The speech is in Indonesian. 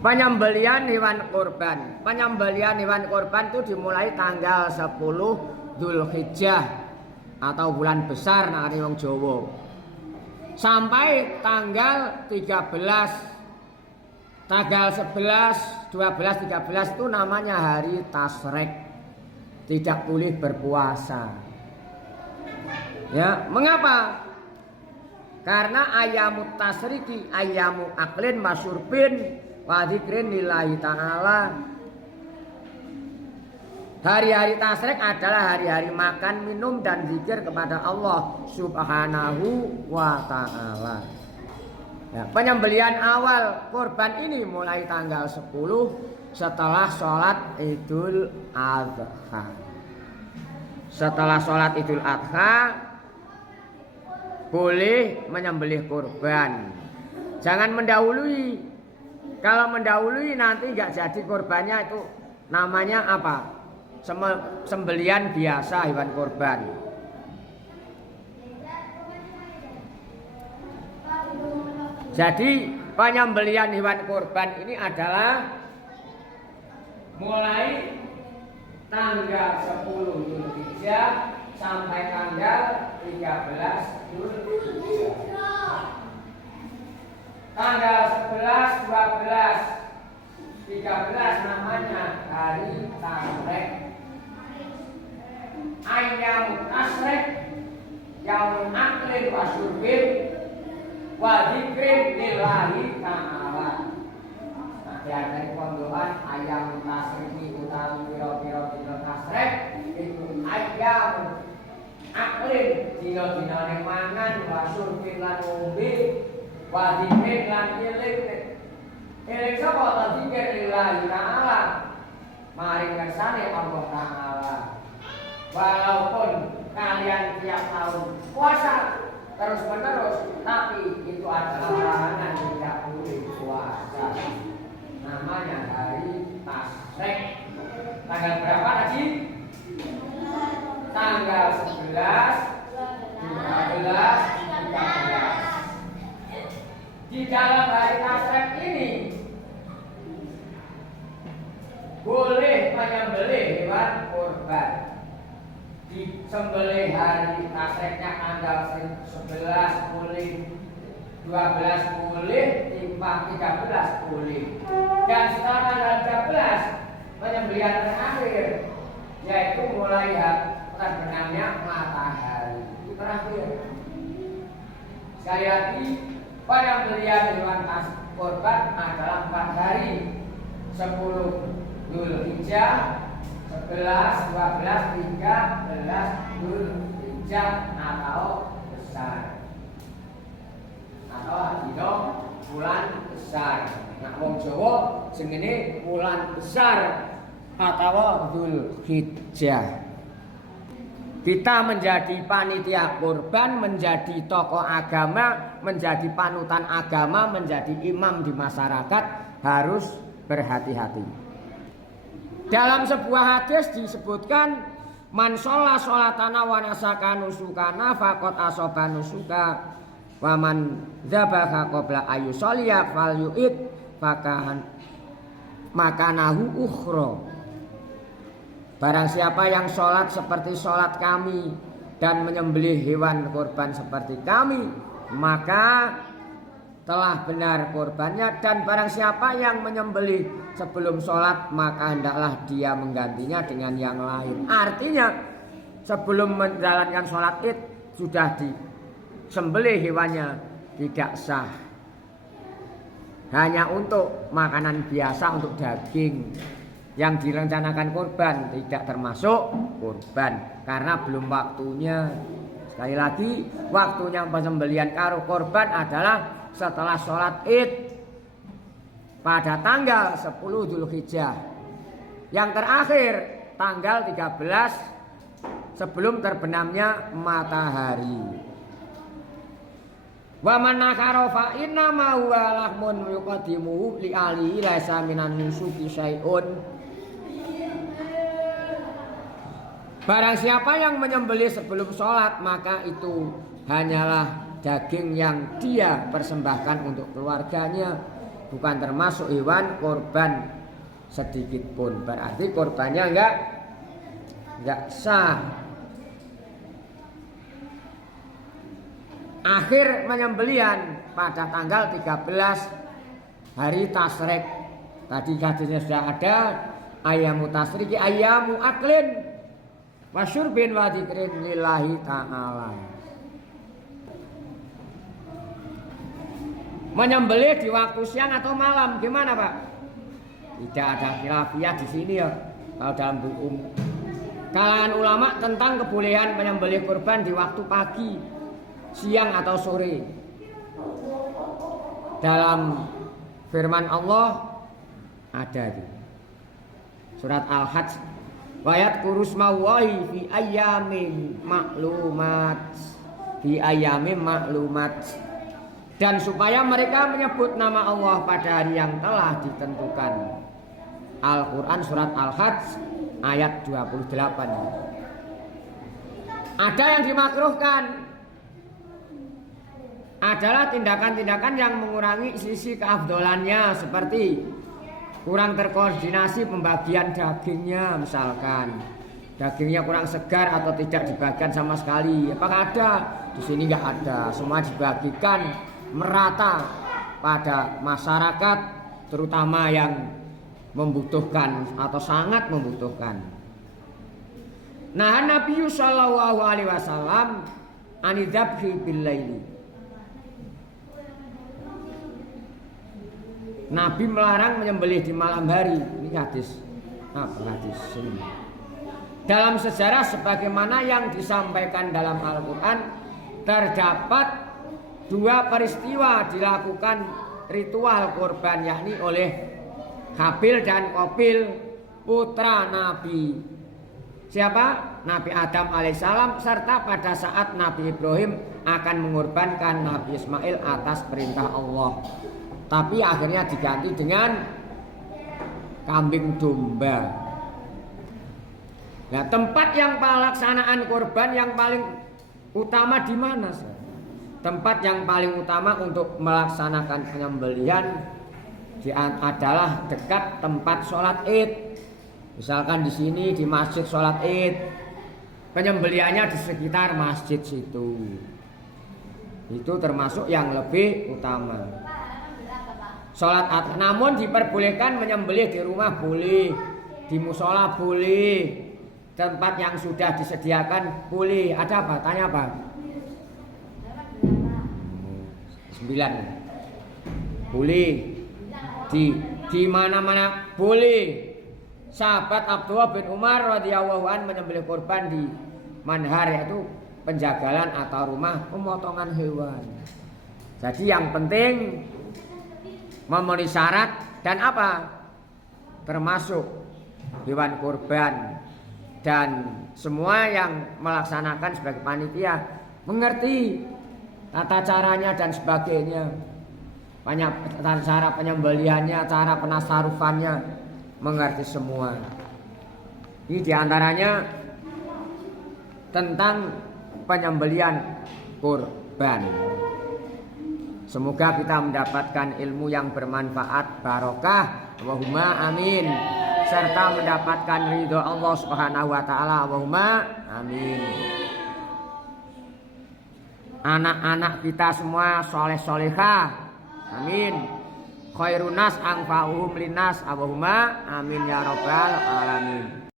Penyembelian hewan kurban. Penyembelian hewan kurban itu dimulai tanggal 10 Dzulhijjah atau bulan besar nang wong Jawa. Sampai tanggal 13. Tanggal 11, 12, 13 itu namanya hari Tasyrik. Tidak boleh berpuasa. Ya, mengapa? Karena ayamut tasriki, ayamu aklin masyurbin wa dzikrin lillahi ta'ala. Hari-hari tasyrik adalah hari-hari makan, minum dan zikir kepada Allah Subhanahu wa ta'ala. Ya, penyembelian awal kurban ini mulai tanggal 10 setelah sholat Idul Adha. Setelah sholat Idul Adha boleh menyembelih kurban. Jangan mendahului. Kalau mendahului nanti nggak jadi kurbannya, itu namanya apa? Sembelian biasa hewan kurban. Jadi penyembelian hewan kurban ini adalah mulai tanggal 10 Dzulhijjah sampai tanggal 13 Dzulhijjah. Tanggal 11, 12, 13 namanya hari Tasyrik. Ayam Tasyrik, yaumul aklin wa syurbin wa dzikrin lillahi ta'ala. Nah, dari pondokan ayam Tasyrik utawi pira-pira dina Tasyrik itu ayam aklin, dina-dinane mangan, wa syurbin lan ngombe, wa dzikrin lan eling. Eling sapa ta dzikir lillahi ta'ala? Maring kersane Allah Ta'ala. Walaupun kalian tiap tahun puasa terus menerus, tapi itu adalah larangan, tidak boleh puasa. Namanya hari Tasyrik. Tanggal berapa tadi? Tanggal 11, 12, 13. Di dalam hari Tasyrik ini boleh menyembelih hewan kurban. Disembelih hari Tasyriknya tanggal 11 boleh, 12 boleh, 13 boleh. Dan setelah tanggal 13 penyembelihan terakhir, yaitu mulai terbenamnya matahari. Itu terakhir. Sekali lagi, penyembelihan hewan kurban adalah 4 hari. 10 Dzulhijjah, 11, 12, 13 Dzulhijjah atau besar, atau dino bulan besar. Nah, wong Jawa jenenge bulan besar atau Dzulhijjah. Kita menjadi panitia kurban, menjadi tokoh agama, menjadi panutan agama, menjadi imam di masyarakat harus berhati-hati. Dalam sebuah hadis disebutkan, man sholla sholatana wa nasaka nusukana faqad asoba nusuka wa man dzabaha qabla ayyusholliya falyu'id fakahan makanahu ukhra. Barang siapa yang sholat seperti sholat kami dan menyembelih hewan kurban seperti kami, maka telah benar kurbannya. Dan barang siapa yang menyembelih sebelum sholat, maka hendaklah dia menggantinya dengan yang lain. Artinya sebelum menjalankan sholat id sudah disembelih hewannya, tidak sah. Hanya untuk makanan biasa, untuk daging. Yang direncanakan kurban tidak termasuk kurban karena belum waktunya. Sekali lagi, waktunya penyembelihan karo kurban adalah setelah sholat id pada tanggal 10 Dzulhijjah. Yang terakhir tanggal 13 sebelum terbenamnya matahari. Wa man nakara fa inna ma huwa lahmun yuqaddimu li ali laisa minan nusuki syai'un. Barang siapa yang menyembelih sebelum sholat, maka itu hanyalah daging yang dia persembahkan untuk keluarganya. bukan termasuk hewan korban sedikit pun. Berarti korbannya enggak sah. Akhir penyembelian pada tanggal 13 hari Tasyrik. Tadi hadisnya sudah ada, ayyamu tasriki ayyamu aklin wa syurbin wa dzikrin lillahi ta'ala. Menyembelih di waktu siang atau malam gimana, Pak? Tidak ada khilafiyah di sini ya. Kalau dalam buku kalangan ulama tentang kebolehan menyembelih kurban di waktu pagi, siang atau sore. Dalam firman Allah ada itu. Surat Al-Hajj, wa yadhkurusmallahi fi ayyamin ma'lumat. Fi ayyamin ma'lumat. Dan supaya mereka menyebut nama Allah pada hari yang telah ditentukan. Al-Quran surat Al-Hajj ayat 28. Ada yang dimakruhkan adalah tindakan-tindakan yang mengurangi sisi keafdolannya, seperti kurang terkoordinasi pembagian dagingnya, misalkan dagingnya kurang segar atau tidak dibagikan sama sekali. Apakah ada? Di sini nggak ada. Semua dibagikan merata pada masyarakat, terutama yang membutuhkan atau sangat membutuhkan. Nah, Nabi sallallahu alaihi wasallam anidabhi bil laili. Nabi melarang menyembelih di malam hari. Ini hadis. Hadis ini. Dalam sejarah sebagaimana yang disampaikan dalam Al-Quran, terdapat dua peristiwa dilakukan ritual kurban, yakni oleh Habil dan Qabil, putra Nabi siapa? Nabi Adam alaihissalam, serta pada saat Nabi Ibrahim akan mengorbankan Nabi Ismail atas perintah Allah. Tapi akhirnya diganti dengan kambing domba. Nah, tempat yang pelaksanaan kurban yang paling utama di mana? Tempat yang paling utama untuk melaksanakan penyembelihan adalah dekat tempat sholat Id. Misalkan di sini di masjid sholat Id, penyembelihannya di sekitar masjid situ. Itu termasuk yang lebih utama. Sholat, namun diperbolehkan menyembelih di rumah boleh, di musola boleh, tempat yang sudah disediakan boleh. Ada apa? Tanya apa? 9. Boleh. Di mana-mana boleh. Sahabat Abdullah bin Umar radhiyallahu anhu menyembelih kurban di manhar, yaitu penjagalan atau rumah pemotongan hewan. Jadi yang penting memenuhi syarat dan apa? Termasuk hewan kurban, dan semua yang melaksanakan sebagai panitia mengerti tata caranya dan sebagainya. Banyak cara penyembelihannya, cara penasarufannya, mengerti semua. Ini diantaranya tentang penyembelihan kurban. Semoga kita mendapatkan ilmu yang bermanfaat, barokah, Allahumma amin, serta mendapatkan ridho Allah Subhanahu wa taala, Allahumma amin. Anak-anak kita semua soleh-solehah, amin. Khairun nas anfa'uhum linnas, Allahumma amin ya rabbal alamin.